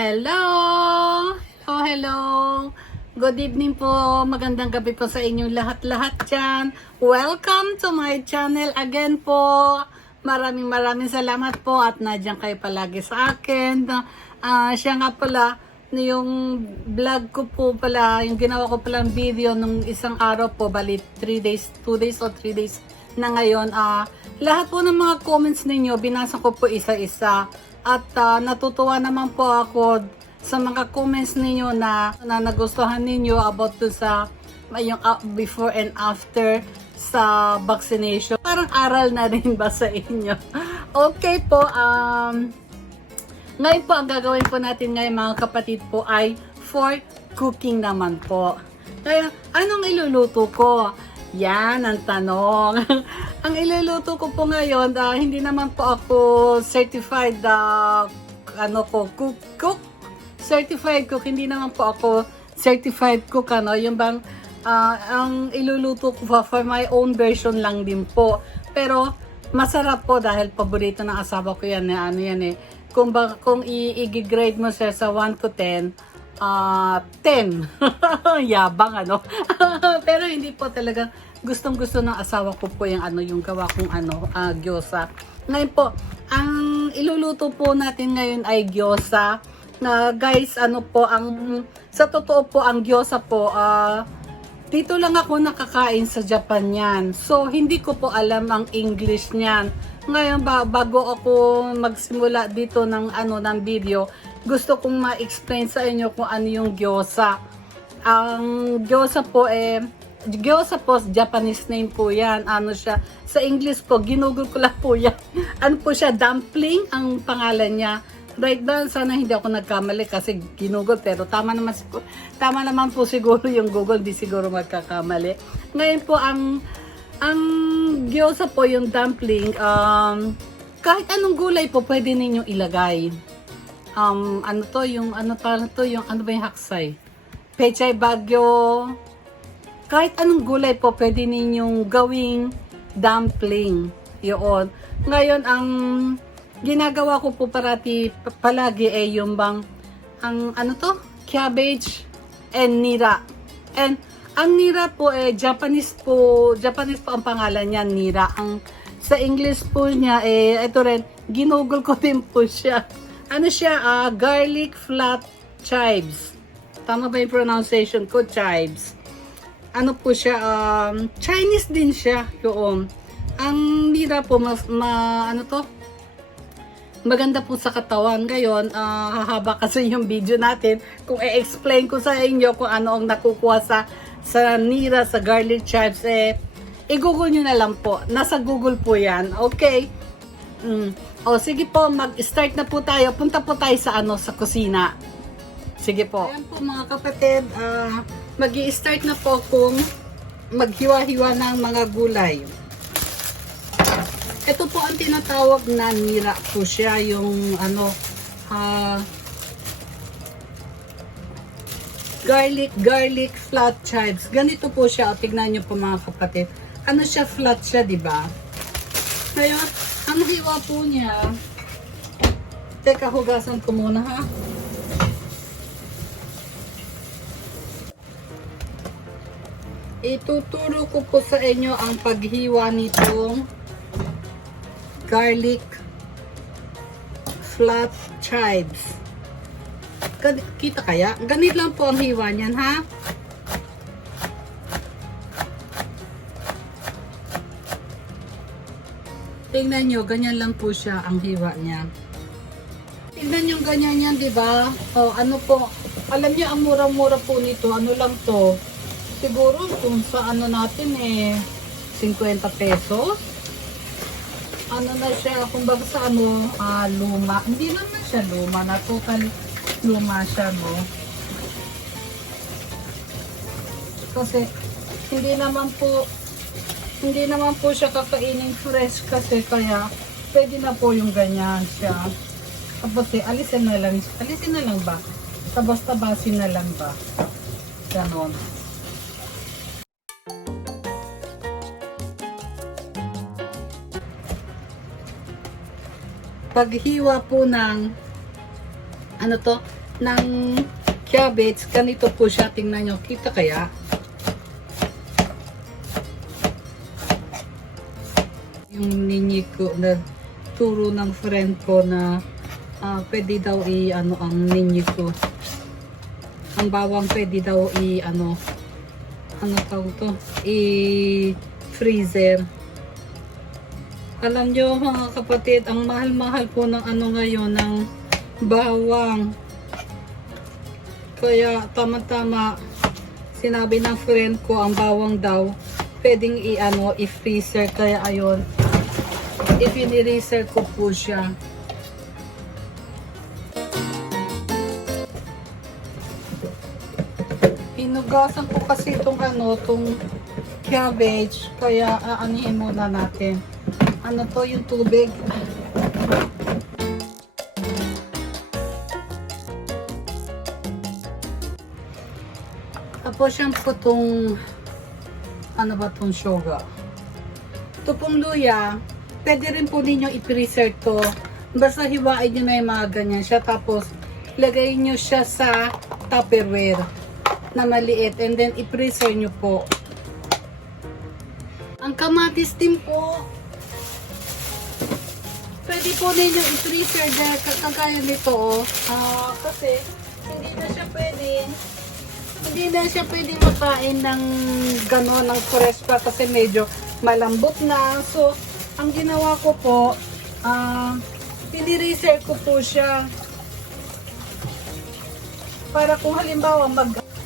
Hello! Hello, hello! Good evening po. Magandang gabi po sa inyong lahat-lahat dyan. Welcome to my channel again po. Maraming salamat po at nandiyan kayo palagi sa akin. Siya nga pala, yung vlog ko po pala, yung ginawa ko palang video nung isang araw po, bali 2 days or 3 days na ngayon. Lahat po ng mga comments ninyo, binasa ko po isa-isa. At natutuwa naman po ako sa mga comments ninyo na nagustuhan ninyo about to sa yung before and after sa vaccination. Parang aral na rin ba sa inyo? Okay po, ngayon po ang gagawin po natin ngayon mga kapatid po ay for cooking naman po. Kaya anong iluluto ko? Yan ang tanong. Ang iluluto ko po ngayon, hindi naman po ako certified cook. Certified cook, hindi naman po ako certified cook, yung bang ang iluluto ko for my own version lang din po. Pero masarap po dahil paborito ng asawa ko yan, kung i-grade mo siya sa 1 to 10, 10. Yabang pero hindi po talaga gustong-gusto ng asawa ko po yung gawa kong gyoza. Ngayon po, ang iluluto po natin ngayon ay gyoza. Guys, sa totoo po ang gyoza po, dito lang ako nakakain sa Japan yan. So, hindi ko po alam ang English niyan. Ngayon bago ako magsimula dito ng video, gusto kong ma-explain sa inyo kung ano yung gyoza. Ang gyoza po Japanese name po yan. Siya sa English po, ginugol ko lang po yan. Po siya, dumpling ang pangalan niya. Right now, sana hindi ako nagkamali kasi ginugol, pero tama naman po siguro yung Google, di siguro magkakamali. Ngayon po ang gyoza po, yung dumpling, kahit anong gulay po pwede ninyong ilagay. Ano ba yung haksay? Pechay bagyo. Kahit anong gulay po pwede ninyong gawing dumpling. Yun. Ngayon, ang ginagawa ko po palagi ay yung bang, cabbage and nira. And ang nira po Japanese po ang pangalan niya, nira. Sa English po niya ito rin, ginugol ko din po siya. Garlic flat chives. Tama ba yung pronunciation ko? Chives. Po siya, Chinese din siya, yun. Ang nira po, maganda po sa katawan. Ngayon, hahaba kasi yung video natin kung i-explain ko sa inyo kung ano ang nakukuha sa nira, sa garlic chives, i-google nyo na lang po. Nasa Google po yan. Okay? Sige po, mag-start na po tayo. Punta po tayo sa kusina. Sige po. Ayan po mga kapatid, mag-i-start na po kung maghiwa-hiwa ng mga gulay. Ito po ang tinatawag na nira po siya, yung garlic flat chives. Ganito po siya, tignan nyo po mga kapatid. Siya, flat siya, di ba? Ngayon, ang hiwa po niya, teka, hugasan ko muna ha. Ituturo ko po sa inyo ang paghiwa nitong garlic flat chives. Kita kaya? Ganito lang po ang hiwa niyan, ha? Tingnan nyo, ganyan lang po siya ang hiwa niya. Tingnan nyo ganyan yan, di ba? Po, alam niyo ang mura-mura po nito, lang to? Siguro kung sa natin 50 pesos. Na siya, kung baga sa luma. Hindi naman siya luma, na total luma siya, no? Kasi hindi naman po siya kakainin fresh kasi, kaya pwede na po yung ganyan siya. Tapos alisin na lang ba? Tabas-tabasin na lang ba? Ganon. Paghiwa po ng ng cabbage. Ganito po siya. Tingnan nyo. Kita kaya? Yung ninyi ko na turo ng friend ko na pwede daw ano ang ninyi ko. Ang bawang pwede daw ano tawag to? I-freezer. Alam nyo mga kapatid, ang mahal-mahal po ng ano ngayon, ng bawang. Kaya tama-tama, sinabi ng friend ko, ang bawang daw, pwedeng i-freezer. Kaya ayun, i-freezer ko po siya. Hinugasan ko kasi itong itong cabbage, kaya aanihin muna natin. Ano to, yung tubig. Tapos yan po itong ano ba itong shoga. Ito pong luya, pwede rin po ninyo i-freezer to. Basta hiwain nyo na yung mga ganyan siya. Tapos ilagay nyo siya sa Tupperware na maliit, and then i-freezer nyo po. Ang kamatis din po, pwede po ninyo i-freezer dahil kagaya nito kasi hindi na siya pwede makain ng gano'n, ng fresh pa kasi medyo malambot na. So ang ginawa ko po, piniriser ko po siya para kung halimbawa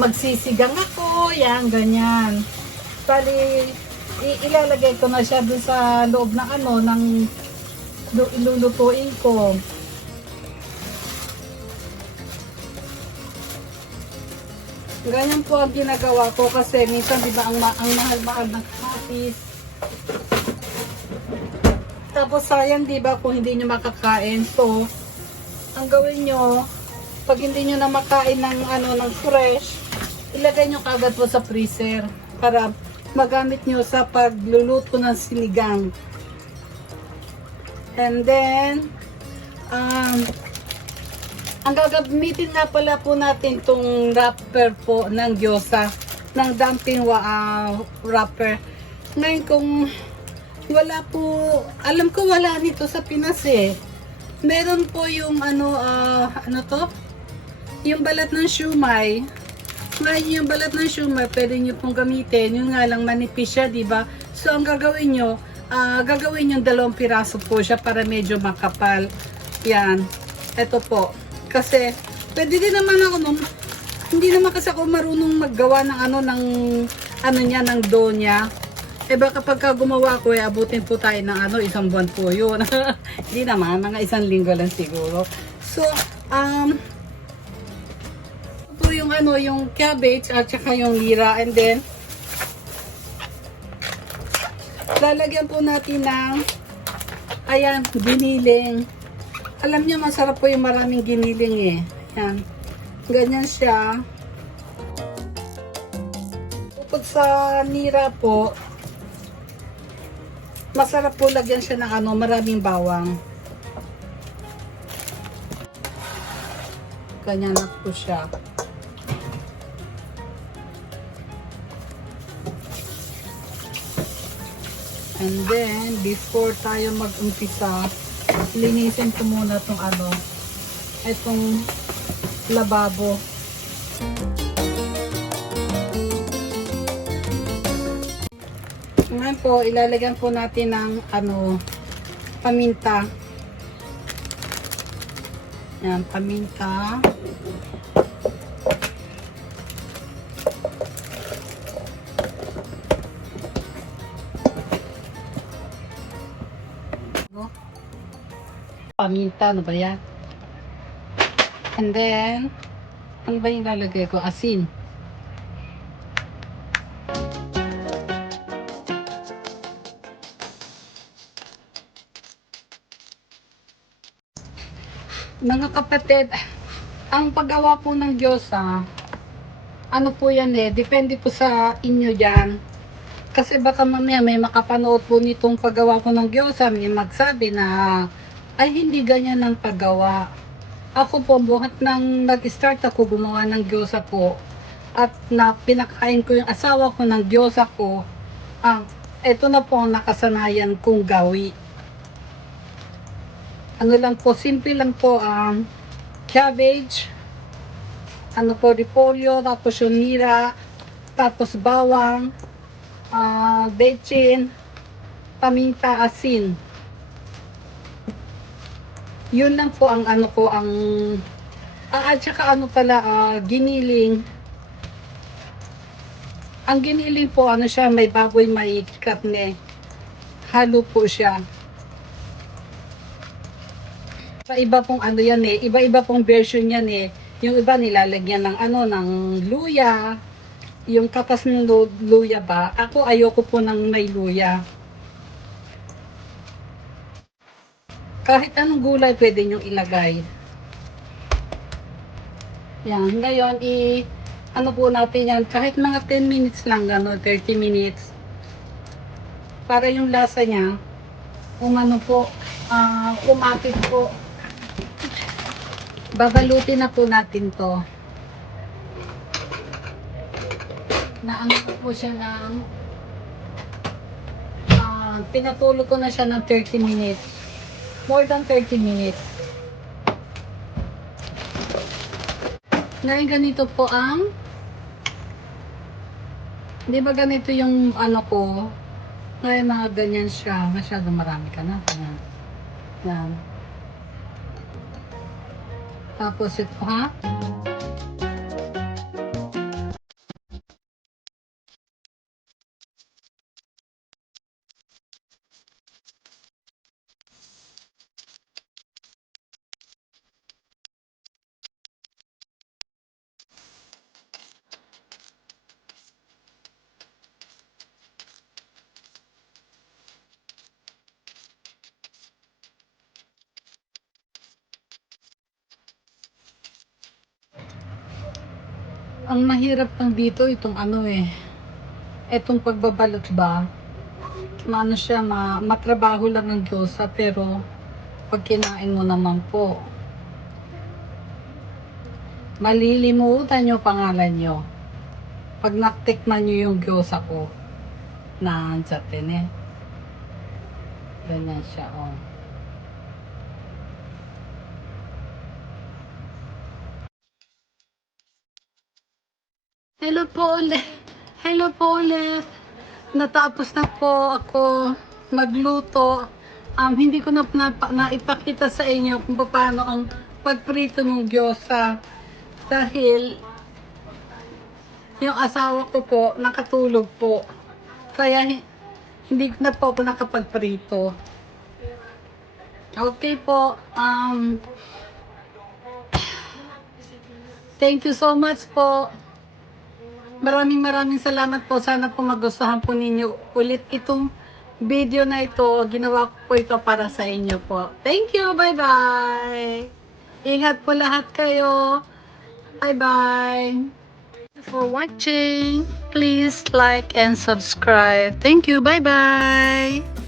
magsisigang ako, yan, ganyan. Bali, ilalagay ko na siya doon sa loob ng ng ilulutuin ko. Ganyan po ang ginagawa ko kasi minsan di ba ang mahal-mahal ng kamatis. Tapos sayang di ba kung hindi nyo makakain. So, ang gawin nyo, pag hindi nyo na makain ng ng fresh, ilagay nyo kagad po sa freezer para magamit nyo sa pagluluto ng sinigang. And then, ang gagamitin nga pala po natin itong wrapper po ng gyoza, ng dumpling wrapper. Ngayon kung wala po, alam ko wala nito sa Pinas eh. Meron po yung yung balat ng siumay. Ngayon yung balat ng siumay, pwede nyo pong gamitin. Yung nga lang manipis siya, diba? So ang gagawin nyo, gagawin yung 2 piraso po siya para medyo makapal. Yan. Ito po. Kasi, pwede din naman ako hindi naman kasi ako marunong maggawa ng ng dough niya. Eh baka pagka gumawa ko, abutin po tayo ng 1 buwan po yun. Hindi naman, mga 1 linggo lang siguro. So, po yung yung cabbage at saka yung lira, and then lalagyan po natin ng ayan, giniling. Alam niyo masarap po yung maraming giniling eh. Ayan. Ganyan siya. Bukod sa nira po, masarap po lagyan siya ng maraming bawang. Ganyan na po siya. And then, before tayo mag-umpisa, linisin ko muna itong itong lababo. Ngayon po, ilalagyan po natin ng paminta. Yan, paminta. Paminta, ano ba yan? And then, ano ba yung lalagay ko? Asin. Mga kapatid, ang paggawa po ng gyoza, ano po yan depende po sa inyo dyan. Kasi baka mamaya may makapanood po nitong paggawa ko ng gyoza, may magsabi na, ay hindi ganyan ang paggawa. Ako po, buhat nang nag-start ako gumawa ng gyoza ko at na pinakain ko yung asawa ko ng gyoza ko, eto na po ang nakasanayan kong gawi. Ano lang po, simple lang po, cabbage, ano po, repolyo, tapos yung nira, tapos bawang, bechin, paminta, asin. Yun lang po ang ano ko, at saka ano pala, giniling. Ang giniling po, ano siya, may baboy, may karne. Halo po siya. Sa iba pong ano yan eh, iba-iba pong version yan eh. Yung iba nilalagyan ng ano, ng luya. Yung katas ng luya ba? Ako ayoko po ng may luya. Kahit anong gulay pwede nyo ilagay. Yan, ngayon ano po natin yan, kahit mga 10 minutes lang, 30 minutes. Para yung lasa niya, kung ano po, kumapit po. Babalutin na po natin to. Na ano po siya ng, pinatulog ko na siya ng 30 minutes. More than 30 minutes. Ngayon ganito po di ba ganito yung ano ko, ngayon mga ganyan siya, masyadong marami ka na. Yan. Tapos ito ha. Ang mahirap lang dito itong ano eh. Itong pagbabalot ba? Maano siya, matrabaho lang ang gyoza pero pag kinain mo naman po, malilimutan yung pangalan nyo. Pag natikman nyo yung gyoza ko, na dyan eh. Ganyan siya, oh. Hello po ulit. Hello po ulit. Natapos na po ako magluto. Hindi ko naipakita sa inyo kung paano ang pagprito ng gyoza. Dahil yung asawa ko po nakatulog po. Kaya hindi ko na po ako nakapagprito. Okay po. Thank you so much po. Maraming salamat po. Sana po magustuhan po ninyo ulit itong video na ito. Ginawa ko po ito para sa inyo po. Thank you. Bye-bye. Ingat po lahat kayo. Bye-bye. For watching. Please like and subscribe. Thank you. Bye-bye.